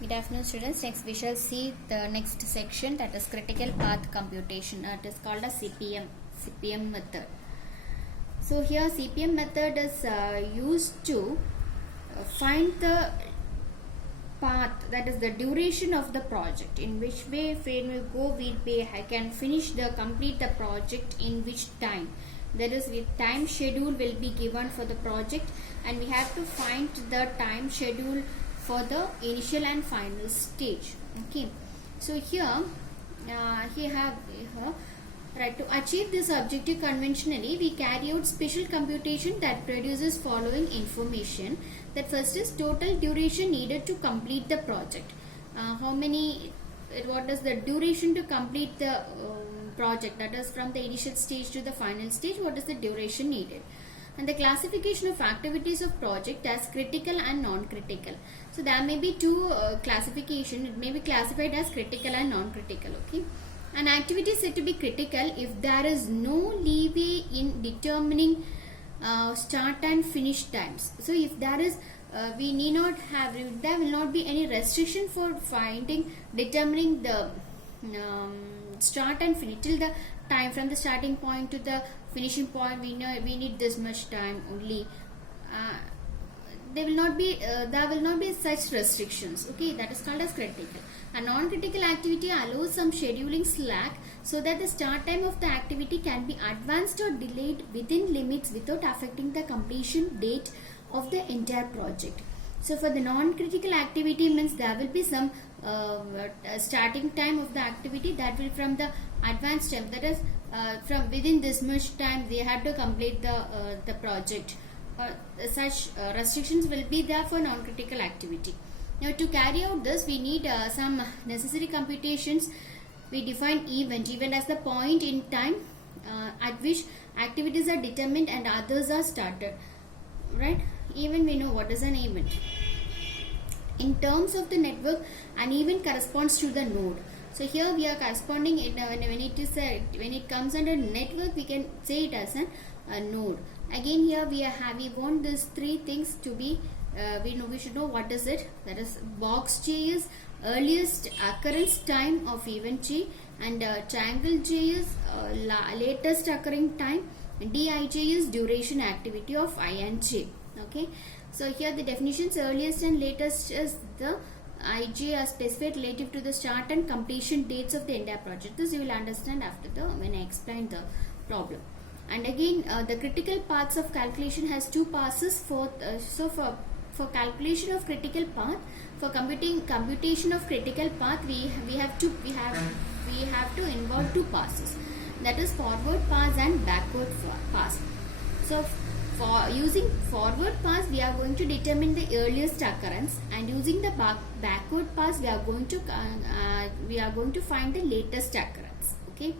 Good afternoon, students. Next we shall see the next section, that is critical path computation. It is called as CPM method. So here CPM method is used to find the path, that is the duration of the project, in which way when we go I can complete the project in which time. That is, with time schedule will be given for the project, and we have to find the time schedule for the initial and final stage. Okay, so here right, to achieve this objective conventionally, we carry out special computation that produces following information. That first is total duration needed to complete the project. What is the duration to complete the project, that is from the initial stage to the final stage, what is the duration needed. And the classification of activities of project as critical and non-critical. So there may be two classification. It may be classified as critical and non-critical. Okay, an activity is said to be critical if there is no leeway in determining start and finish times. So if there is there will not be any restriction for determining the start and finish till the time from the starting point to the finishing point. We need this much time only. There will not be such restrictions. Okay, that is called as critical. A non-critical activity allows some scheduling slack so that the start time of the activity can be advanced or delayed within limits without affecting the completion date of the entire project. So for the non-critical activity means there will be some starting time of the activity that will from the advanced time, that is from within this much time they have to complete the project. Such restrictions will be there for non-critical activity. Now to carry out this, we need some necessary computations. We define event as the point in time at which activities are determined and others are started. Right? Even we know what is an event. In terms of the network, an event corresponds to the node. So here we are corresponding it when it comes under network, we can say it as a node. Again here we want these three things to be we should know what is it. That is, box J is earliest occurrence time of event J, and triangle J is latest occurring time, and Dij is duration activity of I and J. Okay, so here the definitions: earliest and latest is the Ij are specified relative to the start and completion dates of the entire project. This you will understand after when I explain the problem. And again, the critical paths of calculation has two passes. For calculation of critical path, for computation of critical path, we have to involve two passes. That is forward pass and backward pass. So for using forward pass, we are going to determine the earliest occurrence, and using the backward pass, we are going to find the latest occurrence. Okay.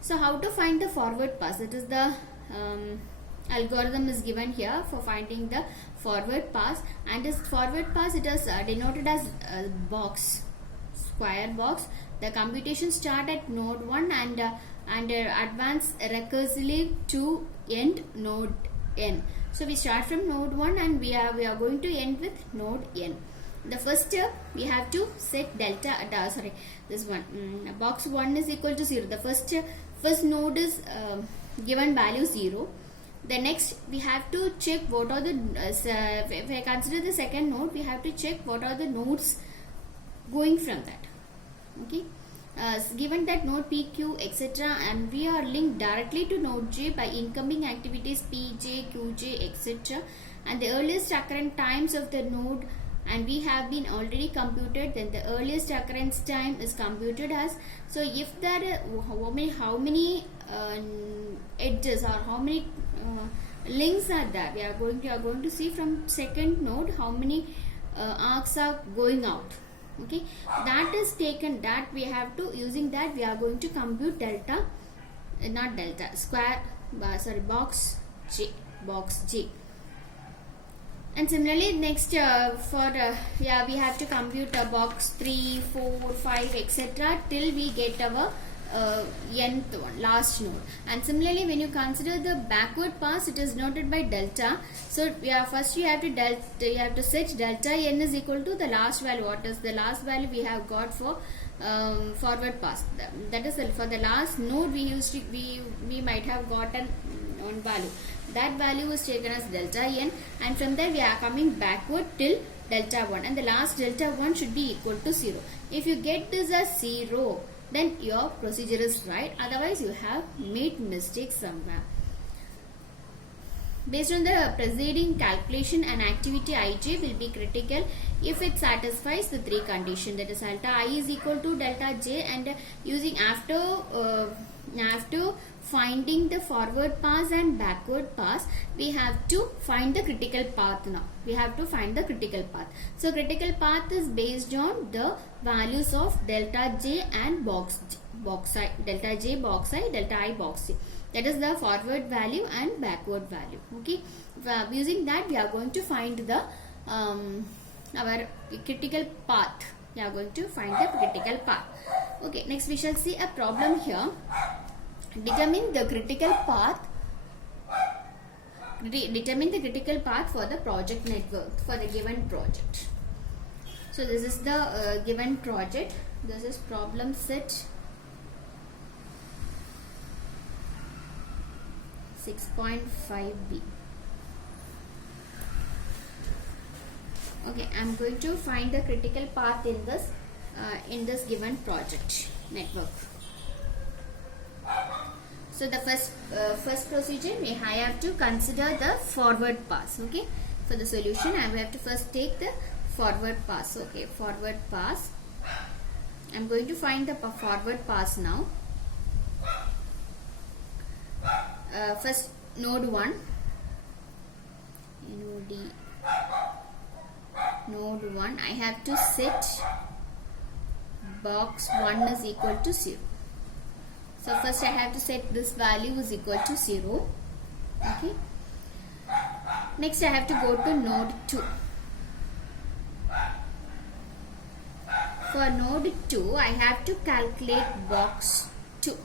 So how to find the forward pass? It is the algorithm is given here for finding the forward pass, and this forward pass, it is denoted as square box. The computation start at node 1 and advance recursively to end node n. So we start from node 1 and we are going to end with node n. The first step, we have to set box 1 is equal to 0. The first node is given value 0. The next, we have to check what are the if I consider the second node, we have to check what are the nodes going from that. Okay, given that node P, Q, etc., and we are linked directly to node J by incoming activities P, J, Q, J, etc., and the earliest occurrence times of the node, and we have been already computed, then the earliest occurrence time is computed as. So if there are how many edges or how many links are there, we are going to see from second node how many arcs are going out. Okay, that is taken, that we have to, using that we are going to compute box J. And similarly, next we have to compute box 3, 4, 5, etc. till we get our nth one, last node. And similarly, when you consider the backward pass, it is denoted by delta. So first you have to set delta n is equal to the last value. What is the last value we have got for forward pass? That is for the last node we might have gotten one value. That value was taken as delta n, and from there we are coming backward till delta 1, and the last delta 1 should be equal to 0. If you get this as 0, then your procedure is right, otherwise you have made mistakes somewhere. Based on the preceding calculation, an activity ij will be critical if it satisfies the three conditions, that is delta I is equal to delta j, and using after finding the forward pass and backward pass, we have to find the critical path now. We have to find the critical path. So critical path is based on the values of delta j and box I, delta j box I, delta I box j. That is the forward value and backward value. Okay, using that we are going to find the our critical path. We are going to find the critical path. Okay, next we shall see a problem here. Determine the critical path. Determine the critical path for the project network for the given project. So this is the given project. This is problem set 6.5b. Okay, I am going to find the critical path in this given project network. So the first procedure, I have to consider the forward pass. Okay, for the solution I have to first take the forward pass. Okay, forward pass. I am going to find the forward pass now. First node 1, node 1, I have to set box 1 is equal to 0. So first I have to set this value is equal to 0. Okay. Next I have to go to node 2. For node 2 I have to calculate box 2.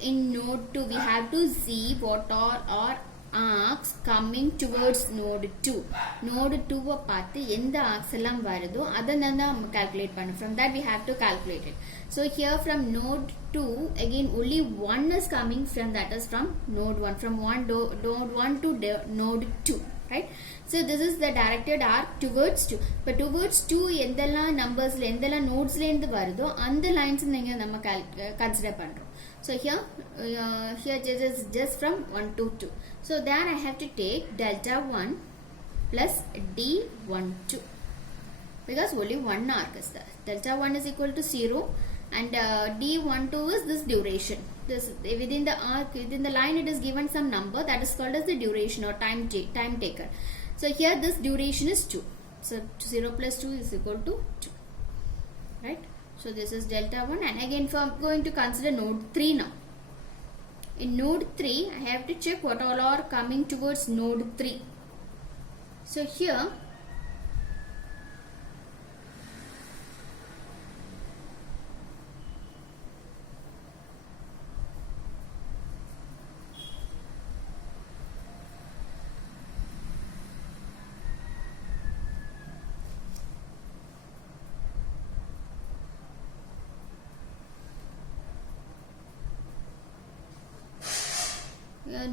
In node 2 we have to see what are our arcs coming towards node 2. Node 2 பார்த்து எந்த arcs எல்லாம் வருதோ அதை நம்ம calculate பண்ணணும். From that we have to calculate it. So here from node 2 again only one is coming from, that is from node 1, from node 1 to node 2, right? So this is the directed arc towards 2. But towards 2 எந்தெல்லாம் numbers எந்தெல்லாம் nodes ல இருந்து வருதோ அந்த lines நீங்க நம்ம consider பண்றோம். So here this is just from 1 to 2. So then I have to take delta 1 plus d12 because only one arc is there. Delta 1 is equal to 0 and d12 is this duration. This within the arc, within the line it is given some number that is called as the duration or time taker. So here this duration is 2. So 0 plus 2 is equal to 2. Right? So this is delta 1, and again for going to consider node 3 now. In node 3 I have to check what all are coming towards node 3. So here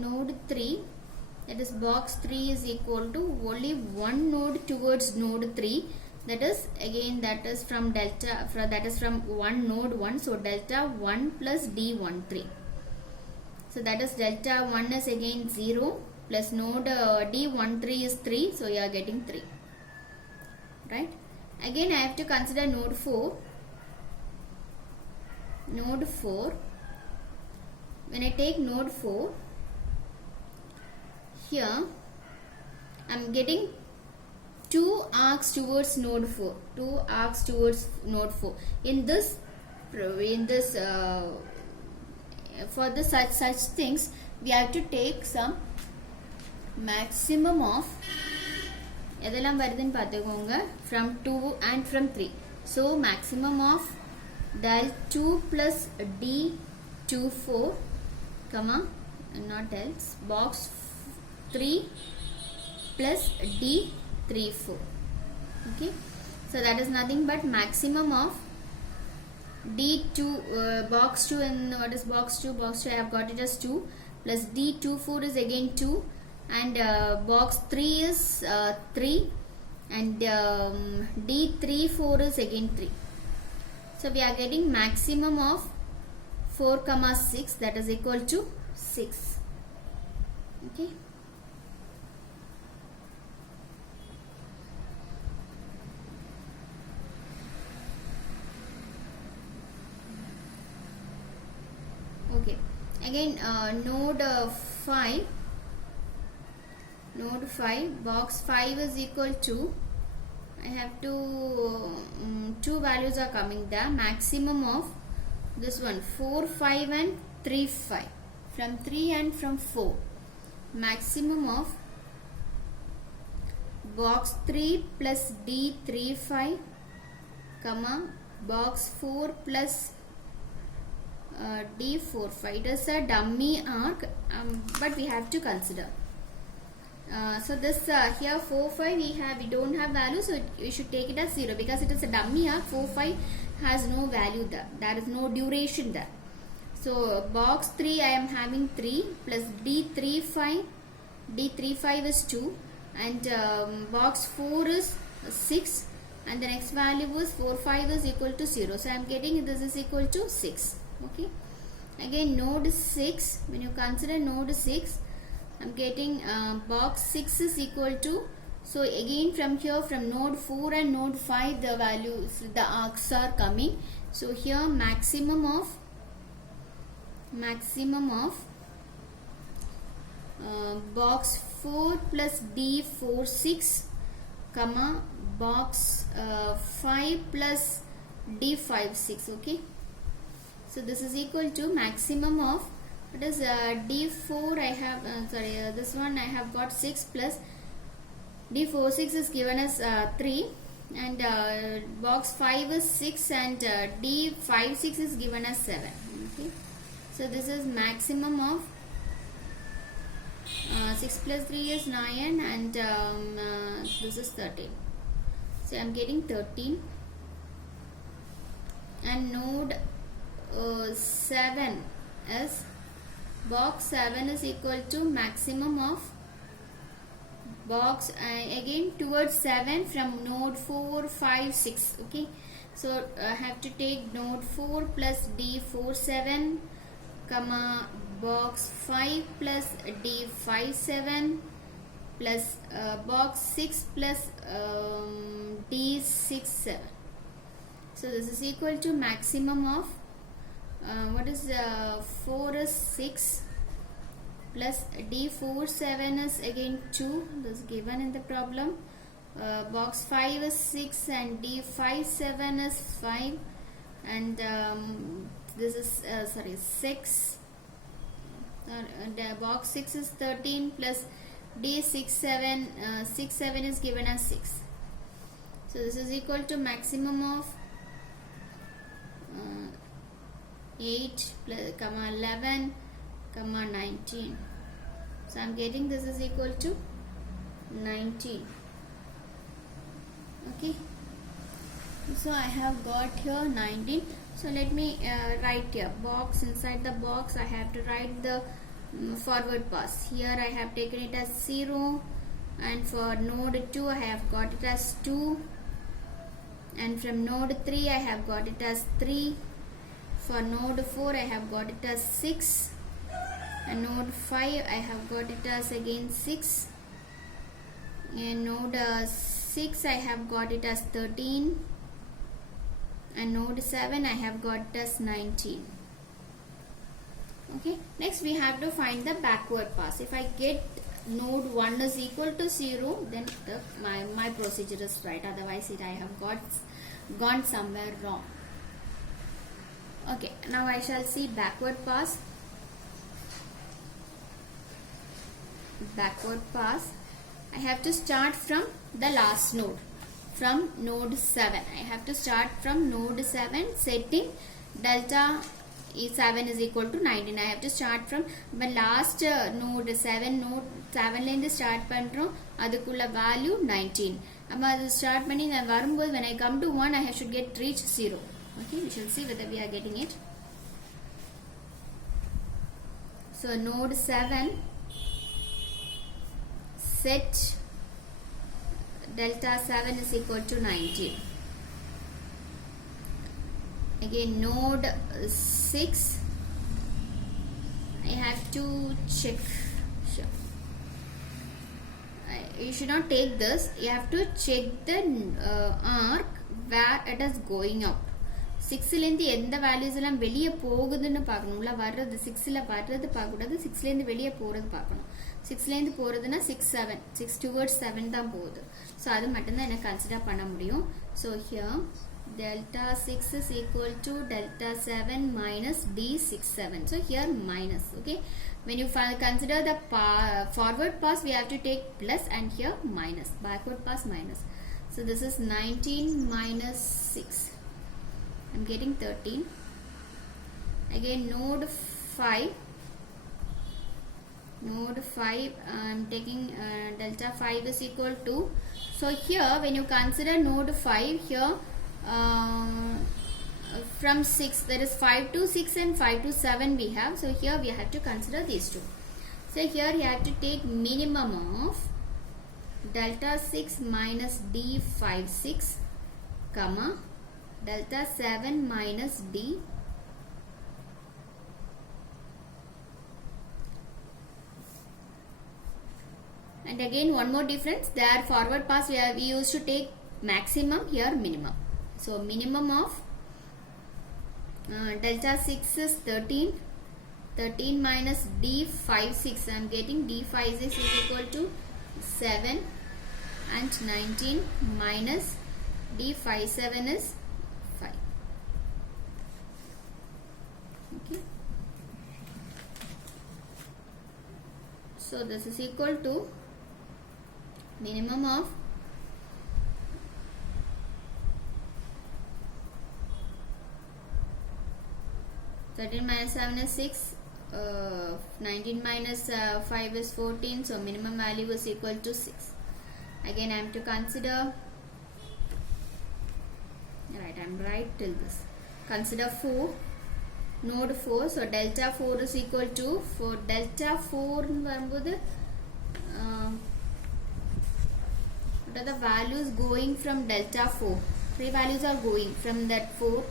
node 3, that is box 3 is equal to only one node towards node 3, that is again that is from one node 1, so delta 1 plus d13. So that is delta 1 is again 0 plus node d13 is 3, so you are getting 3, right? Again I have to consider node 4. When I take node 4, here I am getting 2 arcs towards node 4. 2 arcs towards node 4. In this for the such things we have to take some maximum of எதெல்லாம் வருதுன்னு பார்த்துக்கோங்க, from 2 and from 3. So maximum of del 2 plus D 2 4 comma not else box 3 plus D 3 4. Okay, so that is nothing but maximum of D2 box 2, and what is box 2? Box 2 I have got it as 2 plus D24 is again 2, and box 3 is 3, and D34 is again 3. So we are getting maximum of 4 comma 6, that is equal to 6. Okay. Okay, again node 5, box 5 is equal to, I have to two values are coming there, maximum of this one 4 5 and 3 5, from 3 and from 4, maximum of box 3 plus D 3 5 comma box 4 plus D4 5. It is a dummy arc, but we have to consider. So this here 4 5 we don't have value, so we should take it as 0 because it is a dummy arc. 4 5 has no value there. There is no duration there. So box 3 I am having 3 plus D3 5. D3 5 is 2, and box 4 is 6, and the next value is 4 5 is equal to 0. So I am getting this is equal to 6. Okay, again node 6, when you consider node 6, I'm getting box 6 is equal to, so again from here, from node 4 and node 5 the values, the arcs are coming. So here maximum of box 4 plus D4 6 comma box 5 plus D5 6. Okay, so this is equal to maximum of, what is D4 I have this one I have got 6 plus D4 6 is given as 3, and box 5 is 6, and D5 6 is given as 7. Okay, so this is maximum of 6 plus 3 is 9, and this is 13. So I am getting 13, and node 7 is box 7 is equal to maximum of box again towards 7 from node 4 5 6. Okay, so I have to take node 4 plus D4 7 comma box 5 plus D5 7 plus box 6 plus D6 7. So this is equal to maximum of what is 4 is 6 plus D4 7 is again 2, this is given in the problem. Box 5 is 6 and D5 7 is 5, and this is 6, and box 6 is 13 plus D6 7 6 7 is given as 6. So this is equal to maximum of 8 plus comma 11 comma 19. So I am getting this is equal to 19. Okay, so I have got here 19. So let me write here box, inside the box I have to write the forward pass. Here I have taken it as 0, and for node 2 I have got it as 2, and from node 3 I have got it as 3. For node 4 I have got it as 6, and node 5 I have got it as again 6, and node 6 I have got it as 13, and node 7 I have got it as 19. Okay, next we have to find the backward pass. If I get node 1 is equal to 0, then my procedure is right, otherwise I have gone somewhere wrong. Okay, now I shall see backward pass. I have to start from the last node. from node 7. I have to start from node 7, setting delta is 7 is equal to 19. I have to start from last node 7 la inda start பண்றோம் அதுக்குள்ள value 19. அப்ப அது start பண்ணி நான் வரும்போது when I come to 1 I should get reach 0. Okay, we shall see whether we are getting it. So node 7, set delta 7 is equal to 19. Again node 6, I have to check. Sure. You should not take this. You have to check the arc where it is going out. 6 ல இருந்து எந்த values எல்லாம் வெளிய போகுதுன்னு பார்க்கணும். உள்ள வர்றது 6 ல வர்றது பார்க்க கூடாது. 6 ல இருந்து வெளிய போறது பார்க்கணும். 6 ல இருந்து போறதுனா 6 7 6 towards 7 தான் போகுது. சோ அது மட்டும் தான் எனக்கு கன்சிடர் பண்ண முடியும். So here delta 6 is equal to delta 7 minus d67. So here minus. Okay, when you consider the forward pass we have to take plus, and here minus, backward pass minus. So this is 19 minus 6. I'm getting 13. Again node 5, I'm taking delta 5 is equal to, so here when you consider node 5, here from 6 there is 5 to 6 and 5 to 7 we have. So here we have to consider these two. So here you have to take minimum of delta 6 minus d56 comma delta 7 minus d and again one more difference, there forward pass we used to take maximum, here minimum. So minimum of delta 6 is 13 minus d56, I am getting d56 is equal to 7, and 19 minus d57 is 5. Okay, so this is equal to minimum of minus 7 is 6, 19 minus 5 is 14, so minimum value is equal to 6. Again I am to consider, right, I am right till this, consider 4, node 4, so delta 4 is equal to, for delta 4 what are the values going from delta 4? 3 values are going from that 4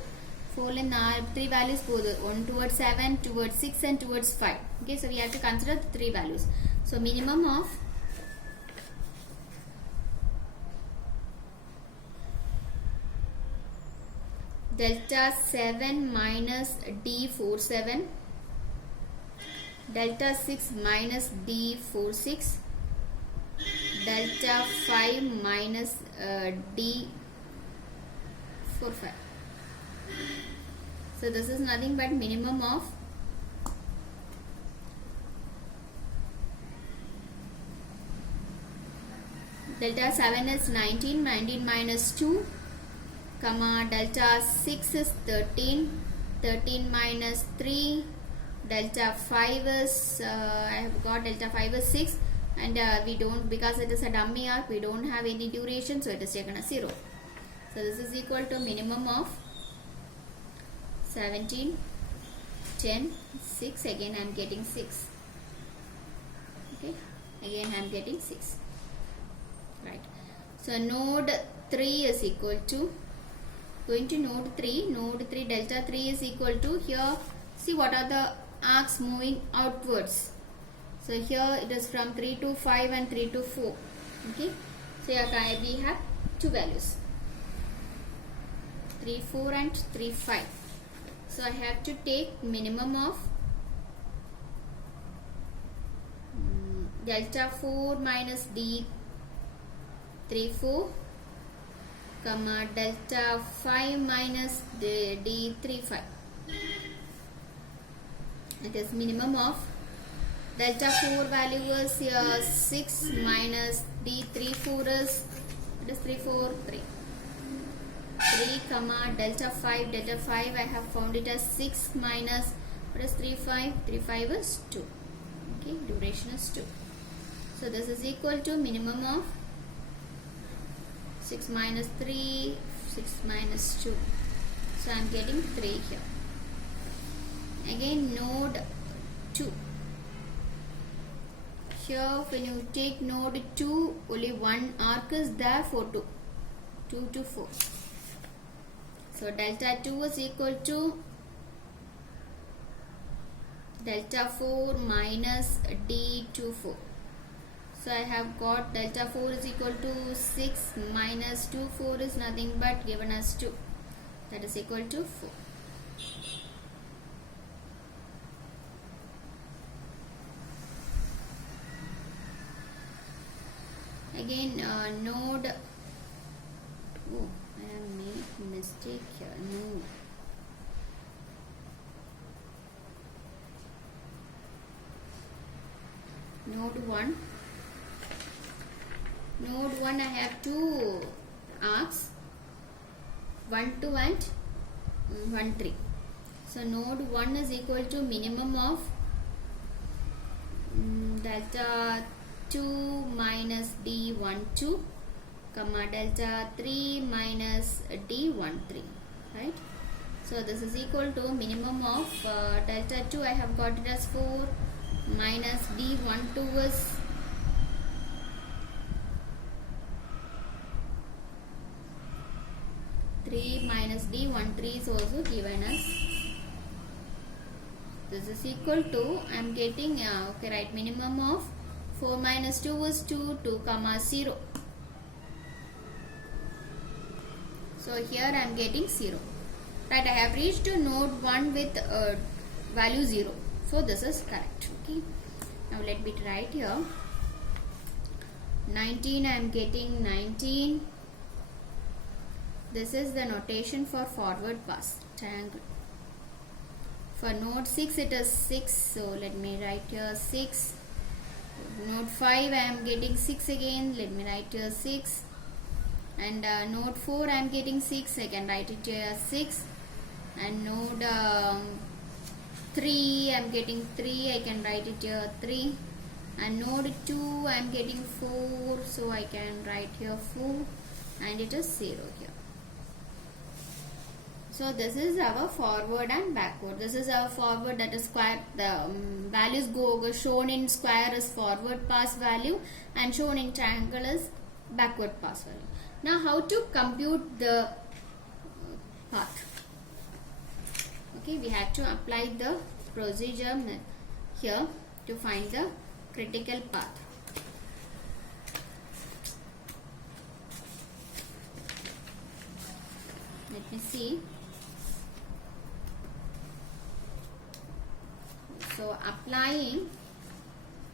and 3 values, 1 towards 7, towards 6 and towards 5. Okay, so we have to consider the 3 values. So minimum of delta 7 minus d47, delta 6 minus d46, delta 5 minus d45. So this is nothing but minimum of delta 7 is 19 minus 2, comma delta 6 is 13 minus 3, delta 5 is I have got delta 5 is 6, and we don't, because it is a dummy arc, we don't have any duration, so it is taken as 0. So this is equal to minimum of 17, 10, 6, again I am getting 6. Okay, again I am getting 6. Right. So node 3 is equal to, going to node 3, delta 3 is equal to, here see what are the arcs moving outwards. So here it is from 3 to 5 and 3 to 4. Okay, so here we have two values, 3 4 and 3 5. So I have to take minimum of delta 4 minus d 34, comma delta 5 minus d 35. It is minimum of delta 4 value is here 6 minus d 34 is, What is 3, 4, 3. 3 comma delta 5. Delta 5 I have found it as 6 minus, what is 3, 5? 3, 5 is 2. Okay, duration is 2. So this is equal to minimum of 6 minus 3, 6 minus 2. So I am getting 3 here. Again node 2. Here when you take node 2, only one arc is there for 2. 2 to 4. So delta 2 is equal to delta 4 minus D24. So I have got delta 4 is equal to 6 minus 24 is nothing but given as 2. That is equal to 4. Again node, oh I have made mistake here, node 1. Node 1 I have two arcs, 1, 2 and 1, 3. So node 1 is equal to minimum of delta 2 minus D12 comma delta 3 minus D13, right? So this is equal to minimum of delta 2 I have got it as 4 minus D12 is 3 minus D13 is also given as, this is equal to, I am getting okay, right, minimum of 4 minus 2 is 2, 2 comma 0. So here I am getting 0. Right, I have reached to node 1 with value 0. So this is correct. Okay. Now let me write here. 19 I am getting 19. This is the notation for forward pass triangle. For node 6 it is 6. So let me write here 6. Node 5 I am getting 6 again. Let me write here 6. And node 4 I am getting 6. I can write it here as 6. And node 3 I am getting 3. I can write it here 3. And node 2 I am getting 4. So I can write here 4. And it is 0 here. So this is our forward and backward. This is our forward, that is square. The values go shown in square is forward pass value and shown in triangle is backward pass value. Now how to compute the path? Okay, we have to apply the procedure here to find the critical path. Let me see. So applying